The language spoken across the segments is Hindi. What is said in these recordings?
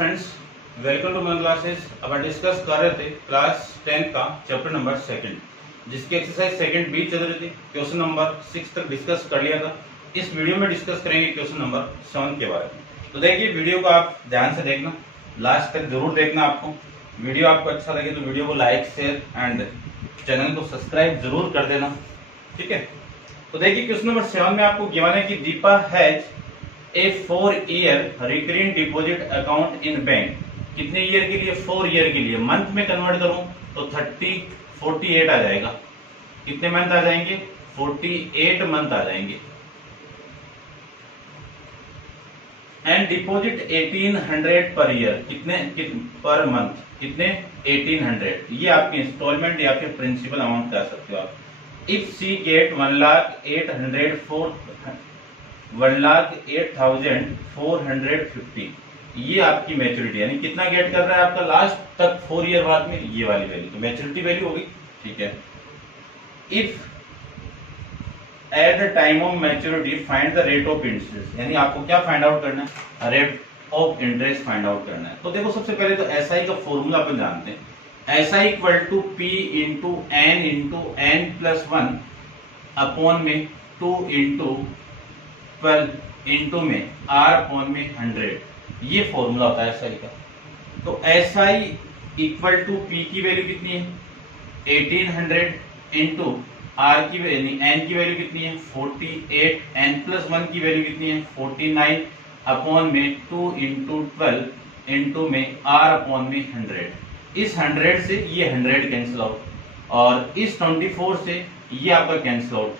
Friends, welcome to my classes. अब हम डिस्कस कर रहे थे क्लास 10 का चैप्टर नंबर 2, जिसकी एक्सरसाइज सेकंड बी चल रही थी। क्वेश्चन नंबर 6 तक डिस्कस कर लिया था। इस वीडियो में डिस्कस करेंगे क्वेश्चन नंबर 7 के बारे में। तो देखिए, वीडियो को आप ध्यान से देखना, लास्ट तक जरूर देखना। आपको वीडियो आपको अच्छा लगे तो वीडियो को लाइक, शेयर एंड चैनल को सब्सक्राइब जरूर कर देना, ठीक है। तो देखिए, क्वेश्चन नंबर 7 में आपको गिवन है कि Deepa has a 4-year recurring deposit account in bank. कितने ईयर के लिए? 4 ईयर के लिए। मंथ में कन्वर्ट करूं तो 48 आ जाएगा। कितने मंथ आ जाएंगे? 48 मंथ आ जाएंगे। And deposit 1800 per year. कितने पर मंथ? कितने? 1800। ये आपकी इंस्टॉलमेंट या फिर प्रिंसिपल अमाउंट कह सकते हो आप। इफ सी गेट 1,08,450, ये आपकी मैच्योरिटी, यानी कितना गेट कर रहा है आपका लास्ट तक 4 ईयर बाद में, ये वाली वैल्यू, तो मैच्योरिटी वैल्यू होगी, ठीक है। If at the time of maturity find the rate of interest, यानी आपको क्या फाइंड आउट करना है? Rate of interest find out करना है। तो देखो, सबसे पहले तो एसआई का फॉर्मूला अपन जानते हैं। SI equal to P into N plus 1 upon में 2 इंटू 12 इंटू में आर अपॉन में 100। ये फॉर्मूला होता है एसआई का। तो एसआई इक्वल टू पी की वैल्यू कितनी है? 1800 इंटू आर की वैल्यू, एन की वैल्यू कितनी है? 48। एन प्लस 1 की वैल्यू कितनी है? 49 अपॉन में 2 इंटू 12 इंटू में आर अपॉन में 100। इस 100 से ये 100 कैंसिल आउट, और इस 24 से ये आपका कैंसिल आउट।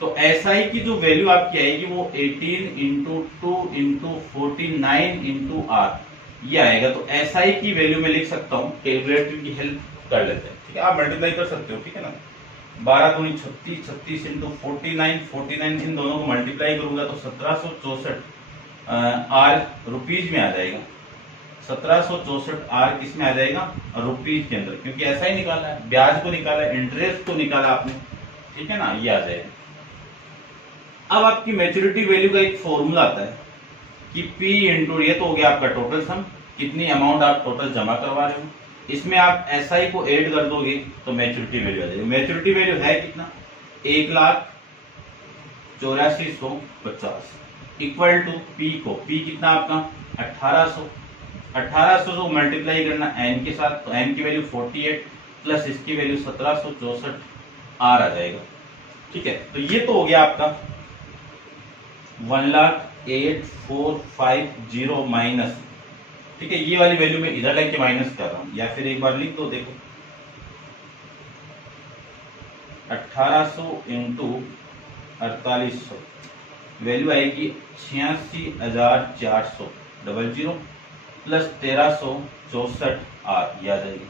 तो एसआई की जो वैल्यू आपकी आएगी वो 18 इंटू 2 इंटू 49 इंटू आर, ये आएगा। तो एसआई की वैल्यू में लिख सकता हूँ, कैलकुलेटर की हेल्प कर लेते हैं, ठीक है। आप मल्टीप्लाई कर सकते हो, ठीक है ना। 12 दूनी 36, 36 इंटू 49 इन दोनों को मल्टीप्लाई करूंगा तो 1764 आर रुपीज में आ जाएगा। 1764 आर किस में आ जाएगा? रुपीज के अंदर, क्योंकि ऐसा ही निकाला है, ब्याज को निकाला है, इंटरेस्ट को निकाला आपने, ठीक है ना। ये आ जाएगा। अब आपकी मैच्योरिटी वैल्यू का एक फॉर्मूला आता है कि P इंटू, ये तो हो गया आपका टोटल सम, कितनी अमाउंट आप टोटल जमा करवा रहे हो। इसमें आप SI को ऐड कर दोगे तो मैच्योरिटी वैल्यू आ जाएगी। मैच्योरिटी वैल्यू है कितना? 1,84,50 इक्वल टू P को, P कितना आपका? 1800 को मल्टीप्लाई करना n के साथ, तो n की वैल्यू 48 प्लस इसकी वैल्यू 1764 आर आ जाएगा, ठीक है। तो ये तो हो गया आपका 1,08,450 माइनस, ठीक है। ये वाली वैल्यू में इधर लेके माइनस कर रहा हूं, या फिर एक बार लिख दो, देखो 1800 इंटू 4800 वैल्यू आएगी 86,400 प्लस 1364 आर, ये आ जाएगी।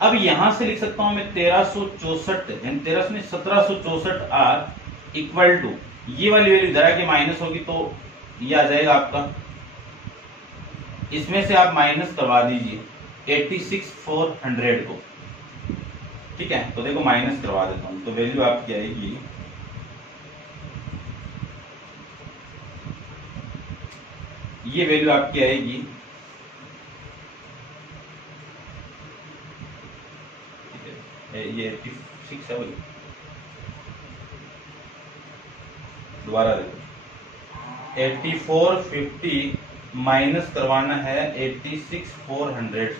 अब यहां से लिख सकता हूं मैं 1364 यानी 1764 आर इक्वल टू, ये वाली वैल्यू इधर आके माइनस होगी तो ये आ जाएगा आपका, इसमें से आप माइनस करवा दीजिए 86,400 को, ठीक है। तो देखो माइनस करवा देता हूं, तो वैल्यू आपकी आएगी, ये वैल्यू आपकी आएगी, ये 86 है, वही दोबारा देखो 8450 माइनस करवाना है 86,400,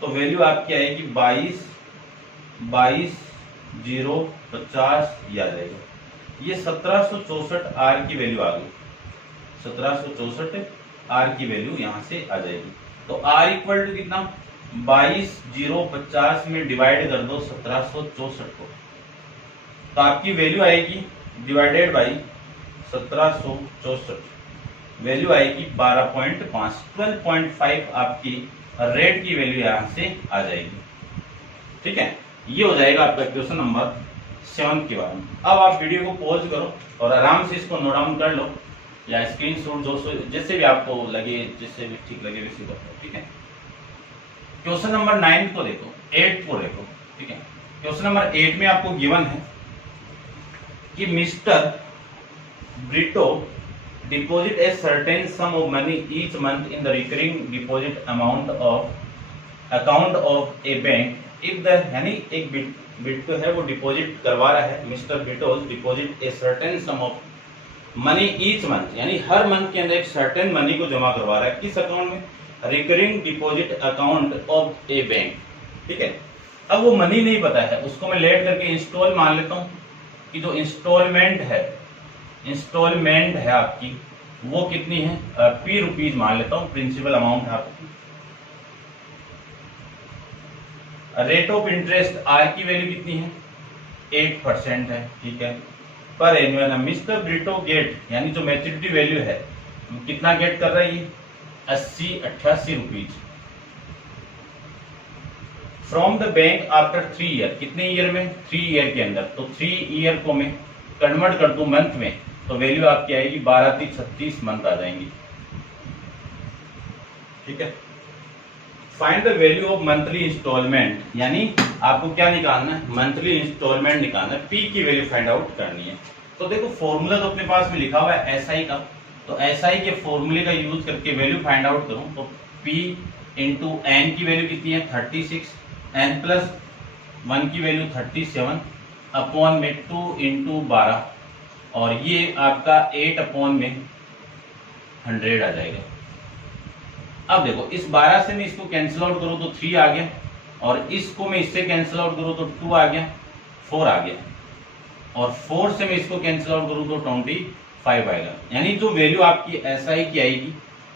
तो वैल्यू आपकी आएगी 22,050 ये आ जाएगा। ये 1764 आर की वैल्यू आ गई, 1764 आर की वैल्यू यहां से आ जाएगी। तो आर इक्वल टू कितना? 22,050 में डिवाइड कर दो 1764 को, तो आपकी वैल्यू आएगी डिवाइडेड बाई 1764, वैल्यू आएगी 12.5, 12.5 आपकी रेट की वैल्यू यहां से आ जाएगी, ठीक है। ये हो जाएगा आपका क्वेश्चन नंबर 7 के बारे में। अब आप वीडियो को पॉज करो और आराम से इसको नोट डाउन कर लो, या स्क्रीनशॉट जैसे भी आपको लगे, जिससे भी ठीक लगे वैसे कर लो, ठीक है। क्वेश्चन नंबर 9 को देखो, 8 को देखो, ठीक है। क्वेश्चन नंबर 8 में आपको गिवन है कि mister Brito deposit a certain sum of money each month in the recurring deposit amount of account of a bank if the, यानी एक बिट्टो है वो डिपॉजिट करवा रहा है, mister Brito's deposit a certain sum of money each month, यानी हर मंथ के अंदर एक सर्टेन मनी को जमा करवा रहा है किस अकाउंट में, recurring deposit account of a bank. ठीक है, अब वो मनी नहीं पता है, उसको मैं लेट करके इंस्टॉल मान लेता हूं कि जो इंस्टॉलमेंट है आपकी वो कितनी है, पी रुपीज मान लेता हूं, प्रिंसिपल अमाउंट आपकी। रेट ऑफ इंटरेस्ट आर की वैल्यू कितनी है, 8% है। ठीक है, पर एनुअल मिस्टर ब्रिटो गेट, यानी जो मैच्योरिटी वैल्यू है कितना गेट कर रहा है ये, 88 rupees from the bank after 3 year. कितने ईयर में, 3 ईयर के अंदर। तो 3 ईयर को मैं कन्वर्ट कर दूं मंथ में, तो वैल्यू आपकी आएगी 12-36 मंथ आ जाएंगी। ठीक है, find the value of monthly instalment, यानी आपको क्या निकालना है, मंथली इंस्टॉलमेंट निकालना है, पी की वैल्यू फाइंड आउट करनी है। तो देखो फॉर्मूला तो अपने पास में लिखा हुआ है एसआई का, तो एसआई के फॉर्मूले का यूज करके वैल्यू फाइंड आउट करूं तो पी इंटू एन की वैल्यू कितनी है, 36, एन प्लस 1 की वैल्यू 37 अपॉन में 2 इंटू 12, और ये आपका 8 अपॉन में 100 आ जाएगा। अब देखो इस 12 से मैं इसको कैंसिल आउट करूं तो 3 आ गया, और इसको मैं इससे कैंसिल आउट करूं तो 2 आ गया, 4 आ गया, और 4 से मैं इसको कैंसिल आउट करूं तो 25 आएगा। यानी जो वैल्यू आपकी एसआई की आएगी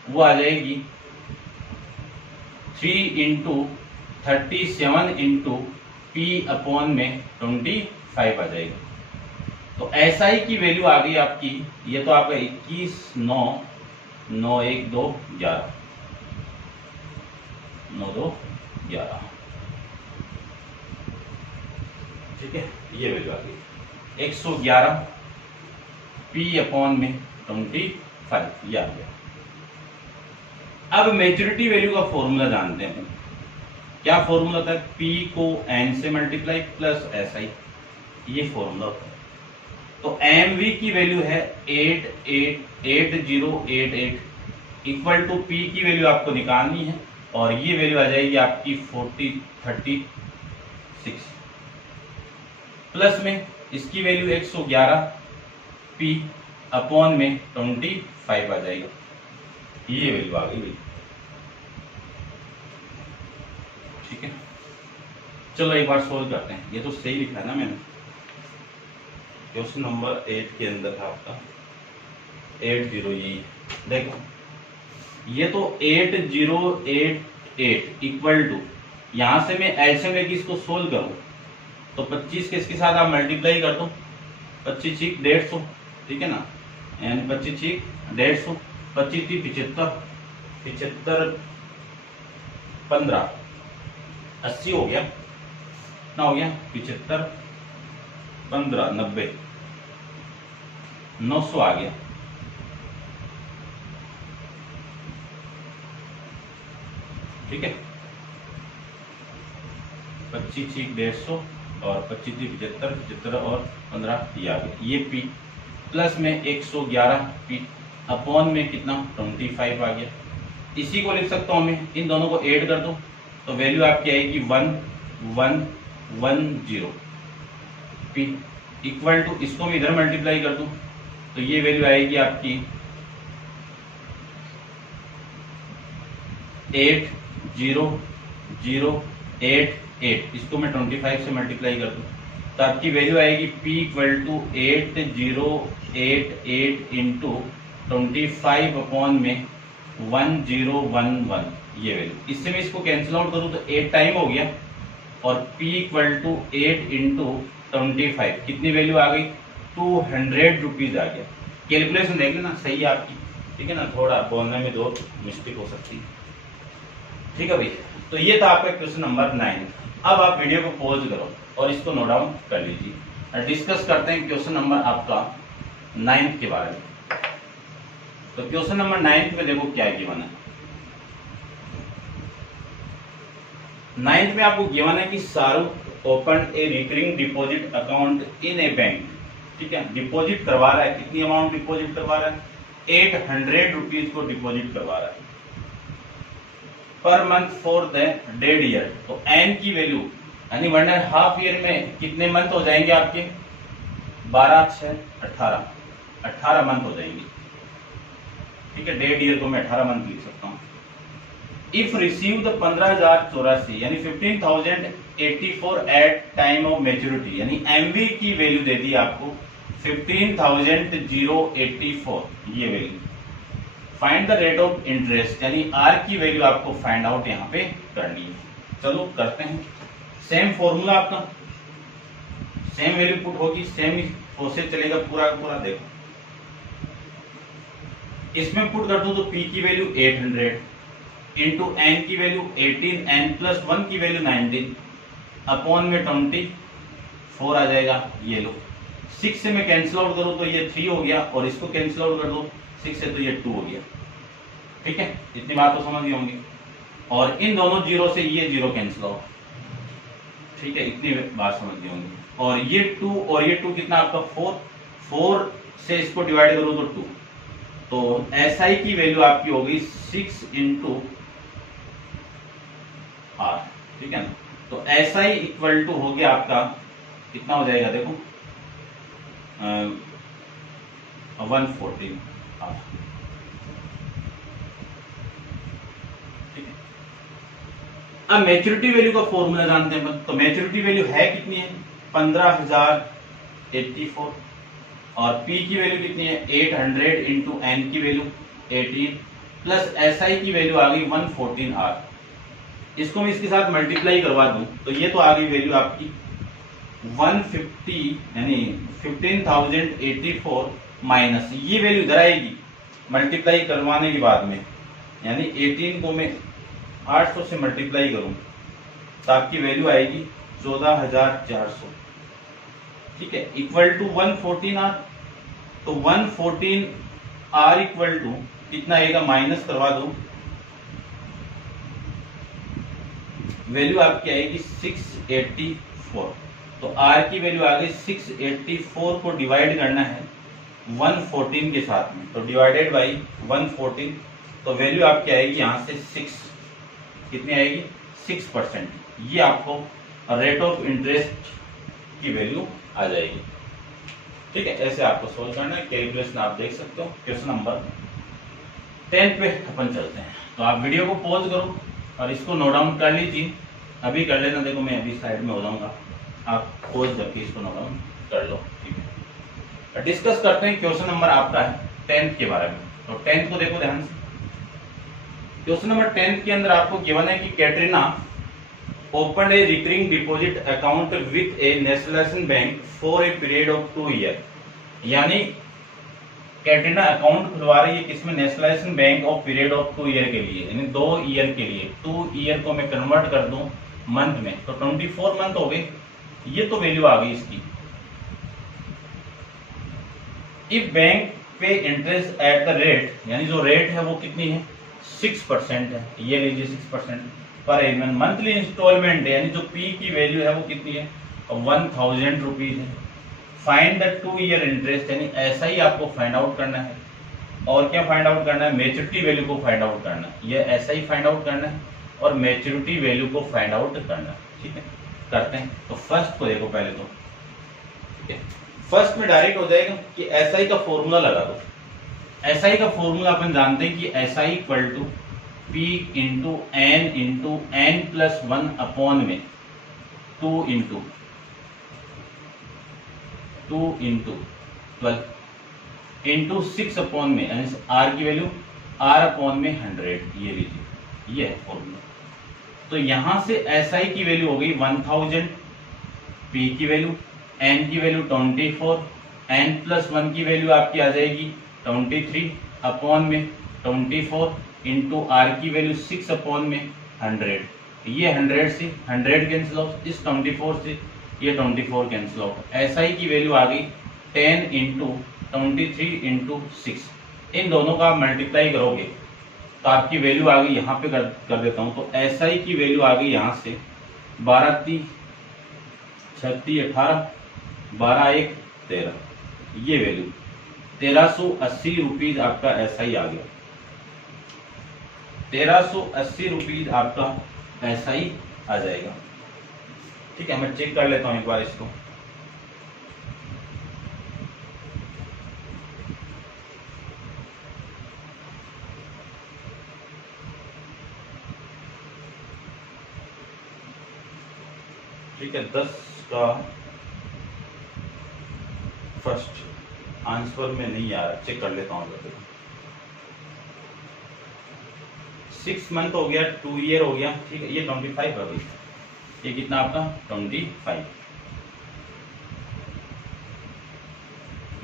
वो आ जाएगी 3 इंटू 37 इंटू पी अपॉन में 25 आ जाएगा। तो एसआई की वैल्यू आ गई आपकी, ये तो आपका 21, 9, 9, 1, 2, 11, 9, 2, 11। ठीक है, ये वैल्यू आ गई 111 पी अपॉन में 25, ये आ गया। अब मैच्योरिटी वैल्यू का फॉर्मूला जानते हैं, क्या फॉर्मूला था, पी को एन से मल्टीप्लाई प्लस एसआई, ये फॉर्मूला होता है। तो एमवी की वैल्यू है 8088 इक्वल टू पी की वैल्यू आपको निकालनी है, और ये वैल्यू आ जाएगी आपकी 4036 प्लस में इसकी वैल्यू 111 पी अपॉन में 25 आ जाएगी, ये वैल्यू आ गई। ठीक है, चलो एक बार सोल्व करते हैं। ये तो सही लिखा है ना मैंने, क्वेश्चन नंबर 8 के अंदर था आपका 80, यही देखो, ये तो 8088 इक्वल टू, यहां से मैं ऐसे में इसको सोल्व करूं तो 25 के इसके साथ आप मल्टीप्लाई कर दो, 25 150, ठीक है ना, यानी 25 150, 25 75, 75 15 80 हो गया, कितना हो गया, 75 15 90, 900 आ गया। ठीक है, 25 150 और 25 75 75 और 15 ये आ गया, ये पी प्लस में 111 पी अपॉन में कितना 25 आ गया। इसी को लिख सकता हूं मैं, इन दोनों को ऐड कर दो तो वैल्यू आपकी आएगी 1110 पी इक्वल टू, इसको मैं इधर मल्टीप्लाई कर दूं तो ये वैल्यू आएगी आपकी 80088, इसको मैं 25 से मल्टीप्लाई कर दूं तो आपकी वैल्यू आएगी P equal to 8088 into 25 upon में 1011, ये वैल्यू। इससे मैं इसको कैंसिल आउट करूं तो 8 टाइम हो गया, और P इक्वल टू 8 इंटू 25 कितनी वैल्यू आ गई, 200 रुपीज आ गया। कैलकुलेशन देख लेना, सही है आपकी, ठीक है ना, थोड़ा बोलने में दो मिस्टेक हो सकती है। ठीक है भाई, तो ये था आपका क्वेश्चन नंबर 9। अब आप वीडियो को पॉज करो और इसको नोट डाउन कर लीजिए। डिस्कस करते हैं क्वेश्चन नंबर आपका 9 के बारे में। तो क्वेश्चन नंबर 9 में देखो क्या गिवन है। 9 में आपको गिवन है कि Shahrukh open A recurring deposit account in A bank. ठीक है, डिपॉजिट करवा रहा है, कितनी अमाउंट डिपॉजिट करवा रहा है, 800 रुपीज को डिपॉजिट करवा रहा है per month for the dead year. तो एन की वैल्यू यानी 1.5 ईयर में कितने मंथ हो जाएंगे आपके? 12 6 18 मंथ हो जाएंगे। ठीक है, डेड ईयर को मैं 18 मंथ लिख सकता हूँ। इफ रिसीव द 15,084 यानी 15,084 एट टाइम ऑफ मेच्योरिटी, यानी एमवी की वैल्यू दे दी आपको 15,084 ये value. Find the rate of interest यानी आर की वैल्यू आपको फाइंड आउट यहाँ पे करनी है। चलो करते हैं। सेम फॉर्मूला आपका, सेम वैल्यू पुट होगी, सेम प्रोसेस चलेगा पूरा का पूरा। देखो इसमें पुट कर दो तो पी की वैल्यू 800 इंटू एन की वैल्यू 18, एन प्लस 1 की वैल्यू 19 अपॉन में 24 आ जाएगा। ये लो 6 से मैं कैंसिल आउट करूं तो ये 3 हो गया और इसको कैंसिल आउट कर दो 6 से तो ये 2 हो गया। ठीक है, इतनी बात तो समझ गए होंगे। और इन दोनों जीरो से ये जीरो कैंसिल आउट। ठीक है, इतनी बात समझ गए होंगे। और ये 2 और ये 2 कितना आपका 4 से इसको डिवाइड करो तो 2। तो एस आई की वैल्यू आपकी होगी 6 इंटू आर। ठीक है ना, तो एस आई इक्वल टू हो गया आपका कितना हो जाएगा? देखो 114 आर। ठीक है, अब मैच्योरिटी वैल्यू का फॉर्मूला जानते हैं। तो मैच्योरिटी वैल्यू है कितनी है? 15,084 और P की वैल्यू कितनी है? 800 इंटू एन की वैल्यू 18 प्लस एस आई की वैल्यू आ गई 114 आर। इसको मैं इसके साथ मल्टीप्लाई करवा दूं तो ये तो आ गई वैल्यू आपकी 150 यानी 15,084 माइनस ये वैल्यू इधर आएगी मल्टीप्लाई करवाने के बाद में, यानी 18 को मैं 800 से मल्टीप्लाई करूं तो आपकी वैल्यू आएगी 14,400। ठीक है, इक्वल टू 114 आर। तो 114 आर इक्वल टू कितना आएगा? माइनस करवा दो, वैल्यू आपकी आएगी 684। तो आर की वैल्यू आ गई 684 को डिवाइड करना है 114 के साथ में, तो डिवाइडेड बाई 114 तो वैल्यू आपकी आएगी यहाँ से 6। कितनी आएगी? 6%। ये आपको रेट ऑफ इंटरेस्ट की वैल्यू आ जाएगी। ठीक है, ऐसे आपको सोल्व करना है। कैलकुलेशन आप देख सकते हो। क्वेश्चन नंबर 10 पे अपन चलते हैं। तो आप वीडियो को पॉज करो और इसको नोट डाउन कर लीजिए। अभी कर लेना, देखो मैं अभी साइड में हो जाऊंगा, आप पॉज करके इसको नोट डाउन कर लो। ठीक है, डिस्कस करते हैं। क्वेश्चन नंबर आपका है 10th के बारे में। तो 10th को देखो ध्यान से। क्वेश्चन नंबर 10th के अंदर आपको गिवन है कि Katrina opened a recurring deposit account with a nationalization bank for a period of 2 year। यानी कैटरीना अकाउंट खुलवा रही है किसमें? Nationalisation bank of period of 2 year के लिए, यानी 2 ईयर के लिए। 2 ईयर को मैं कन्वर्ट कर दूं मंथ में तो 24 मंथ हो गए। ये तो वैल्यू आ गई इसकी। इफ बैंक पे इंटरेस्ट एट द रेट, यानी जो रेट है वो कितनी है? 6% है। ये लीजिए 6% पर एनम। मंथली इंस्टॉलमेंट है, यानी जो पी की वैल्यू है वो कितनी है? 1,000 रुपीज है। फाइंड द 2 ईयर इंटरेस्ट, यानी ऐसा ही आपको फाइंड आउट करना है। और क्या फाइंड आउट करना है? मैच्योरिटी वैल्यू को फाइंड आउट करना है। ये ऐसा ही फाइंड आउट करना है और मैच्योरिटी वैल्यू को फाइंड आउट करना है। ठीक है, करते हैं। तो फर्स्ट को देखो पहले तो। ठीक है, फर्स्ट में डायरेक्ट हो जाएगा कि एसआई का फॉर्मूला लगा दो। एसआई का फॉर्मूला अपन जानते हैं कि SI equal to P into N plus 1 upon में 2 इंटू 12 इंटू 6 अपॉन में, यानी R की वैल्यू R अपॉन में 100। ये लीजिए, ये है फॉर्मूला। तो यहां से SI की वैल्यू हो गई 1000, P की वैल्यू, N की वैल्यू 24, N प्लस 1 की वैल्यू आपकी आ जाएगी 23 अपॉन में 24 इंटू आर की वैल्यू 6 अपॉन में 100। ये 100 से 100 कैंसिल आउट, इस 24 से ये 24 कैंसिल आउट। एसआई की वैल्यू आ गई 10 इंटू 23 इंटू 6। इन दोनों का मल्टीप्लाई करोगे तो आपकी वैल्यू आ गई, यहाँ पे कर देता हूँ। तो एसआई की वैल्यू आ गई यहाँ से 12 3 36 18 12 1 13। ये वैल्यू 1380 आपका SI आ गया, 1380 आपका SI आ जाएगा। ठीक है, मैं चेक कर लेता हूं एक बार इसको। ठीक है, 10 का फर्स्ट आंसर में नहीं आ रहा, चेक कर लेता हूँ। 6 मंथ हो गया, 2 ईयर हो गया। ठीक है, ये 25 हो गई, ये कितना आपका 25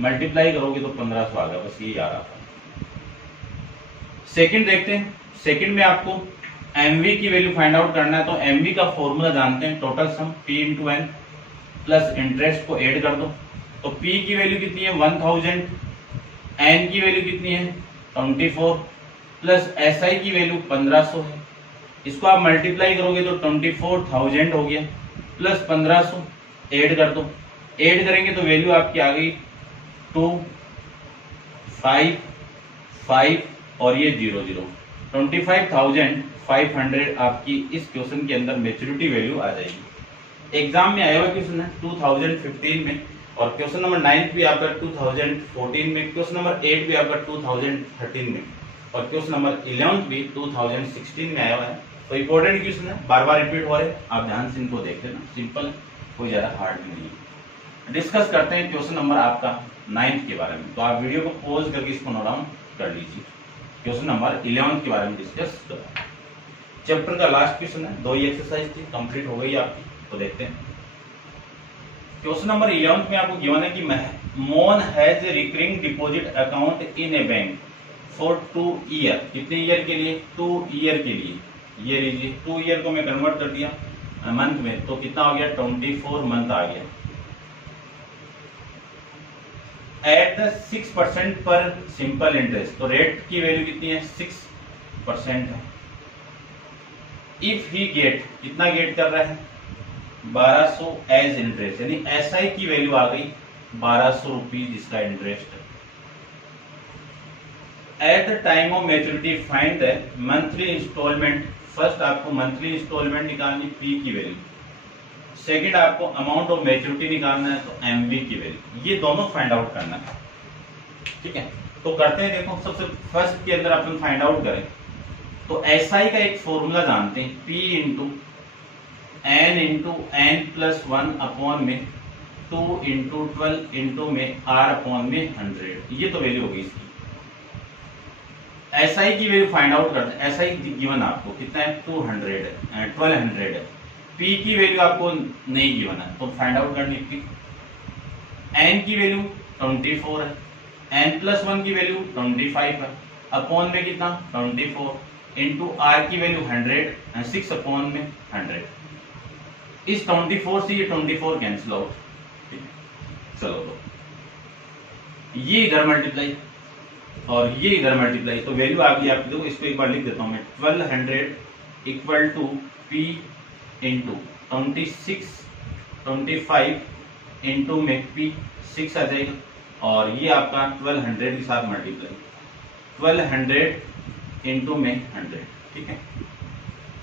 मल्टीप्लाई करोगे तो 1500 आ गया, बस यही आ रहा था। सेकंड देखते हैं। सेकंड में आपको एमवी की वैल्यू फाइंड आउट करना है, तो एमवी का फॉर्मूला जानते हैं, total sum P into N plus interest को ऐड कर दो। तो पी की वैल्यू कितनी है 1000, एन की वैल्यू कितनी है 24 प्लस एसआई की वैल्यू 1500 है। इसको आप मल्टीप्लाई करोगे तो 24,000 हो गया प्लस 1500 ऐड कर दो। ऐड करेंगे तो वैल्यू आपकी आ गई 2 5 5 और ये 00। 25,500 आपकी इस क्वेश्चन के अंदर मैच्योरिटी वैल्यू आ जाएगी। एग्जाम में आया हुआ क्वेश्चन है 2015 में, और क्वेश्चन नंबर 9 भी आपका 2014 में, क्वेश्चन नंबर 8 भी आपका 2013 में, और क्वेश्चन नंबर 11 भी 2016 में आया हुआ है। तो इंपॉर्टेंट क्वेश्चन है, बार बार रिपीट हो रहे हैं, आप ध्यान से इनको देख लेना, सिंपल, कोई ज्यादा हार्ड भी नहीं है। डिस्कस करते हैं क्वेश्चन नंबर आपका 9 के बारे में, तो आप वीडियो को पॉज करके इसको नोट डाउन कर लीजिए। क्वेश्चन नंबर 11 के बारे में डिस्कस करें। चैप्टर का लास्ट क्वेश्चन है, 2 ही एक्सरसाइज थी, कंप्लीट हो गई आपकी। तो देखते हैं क्वेश्चन नंबर 11 में आपको गिवन है कि Mohan has a recurring deposit account in A bank for 2 year. कितने ईयर के लिए 2 ईयर के लिए, ये लीजिए 2 ईयर को मैं कन्वर्ट कर दिया मंथ में, तो कितना हो गया 24 मंथ आ गया। एट द 6% पर सिंपल इंटरेस्ट, तो रेट की वैल्यू कितनी है 6% है। इफ ही गेट, कितना गेट कर रहा है 1200 एज इंटरेस्ट, यानी एसआई की वैल्यू आ गई 1200 रुपीज इसका इंटरेस्ट। At the time of maturity find the monthly instalment. First आपको मंथली इंस्टॉलमेंट निकालनी पी की वैल्यू, सेकंड आपको अमाउंट ऑफ मैच्योरिटी निकालना है तो एमवी की वैल्यू, ये दोनों फाइंड आउट करना है। ठीक है, तो करते हैं। देखो सबसे फर्स्ट के अंदर अपन फाइंड आउट करें तो एसआई का एक फॉर्मूला जानते हैं, P into N plus 1 upon में 2 इंटू 12 इंटू में आर अपॉन में 100, ये तो वैल्यू होगी इसकी। एसआई की वैल्यू फाइंड आउट करते हैं। एसआई गिवन आपको कितना है 1200 है। पी की वैल्यू आपको नहीं गिवन है, तो फाइंड आउट करनी पी। एन की वैल्यू 24 है, एन प्लस 1 की वैल्यू 25 है, अपॉन में कितना 24 इंटू आर की वैल्यू 100, 6 अपॉन में 100। इस 24 से ये 24 कैंसिल आउट। चलो तो ये इधर मल्टीप्लाई और ये इधर मल्टीप्लाई, तो वैल्यू आ गई आपकी। देखो इसको एक बार लिख देता हूं मैं, 1200 equal to P into 25 into में पी 6 आ जाएगा, और ये आपका 1200 के साथ मल्टीप्लाई 1200 इंटू में 100। ठीक है,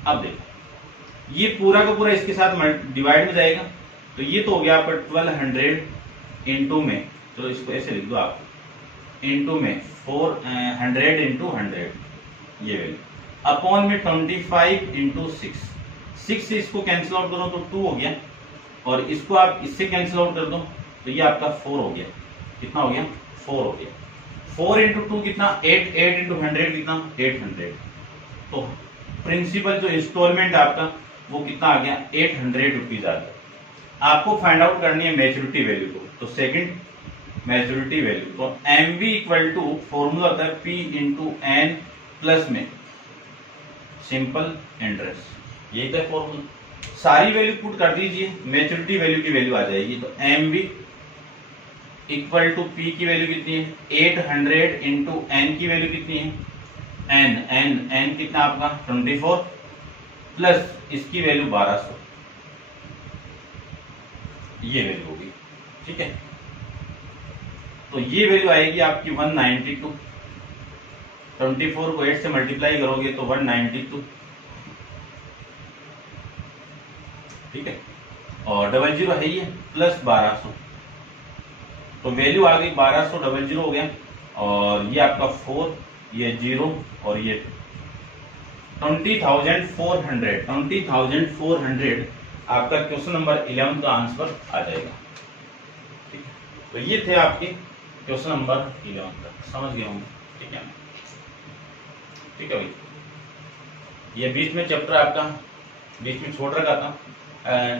अब देखो ये पूरा का पूरा इसके साथ डिवाइड में जाएगा, तो ये तो हो गया आपका 1200 इंटू में, तो इसको ऐसे लिख दो आप, इंटू में 400 इंटू 100 ये वैल्यू, अपॉन में 25 इंटू 6 से इसको कैंसिल आउट करो तो 2 हो गया, और इसको आप इससे कैंसिल आउट कर दो तो ये आपका 4 हो गया। कितना हो गया 4 हो गया। 4 इंटू 2 कितना 8 इंटू 100 कितना 800। तो प्रिंसिपल जो इंस्टॉलमेंट आपका वो कितना आ गया 800 रुपीज आ गया। आपको फाइंड आउट करनी है मैच्योरिटी वैल्यू को, तो सेकंड मैच्योरिटी वैल्यू, तो M V equal to formula होता है पी इंटू एन प्लस में सिंपल इंटरेस्ट, यही था फॉर्मूला। सारी वैल्यू पुट कर दीजिए, मैच्योरिटी वैल्यू की वैल्यू आ जाएगी। तो M V equal to P की वैल्यू कितनी है 800 इंटू एन की वैल्यू कितनी है एन कितना आपका 24 प्लस इसकी वैल्यू 1200, ये वैल्यू होगी। ठीक है, तो ये वैल्यू आएगी आपकी 192। 24 को 8 से मल्टीप्लाई करोगे तो 192, ठीक है। और 00 है ये प्लस 1200, तो वैल्यू आ गई 1200, 00 हो गया, और ये आपका 4, ये 0 और ये 20,400। 20,400 आपका क्वेश्चन नंबर 11 का आंसर आ जाएगा, ठीक है। तो ये थे आपके क्वेश्चन नंबर 11 का, समझ गए होंगे, ठीक है, ठीक है भाई। ये बीच में चैप्टर आपका बीच में छोड़ रखा था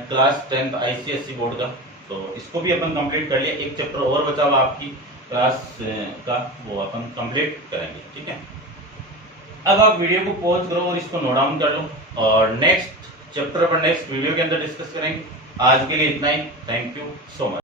क्लास 10th ICSE बोर्ड का, तो इसको भी अपन कंप्लीट कर लिया। एक चैप्टर और बचा हुआ आपकी क्लास का, वो अपन कंप्लीट करेंगे, ठीक है। अब आप वीडियो को पॉज करो और इसको नोट डाउन कर लो, और नेक्स्ट चैप्टर पर नेक्स्ट वीडियो के अंदर डिस्कस करेंगे। आज के लिए इतना ही, थैंक यू सो मच।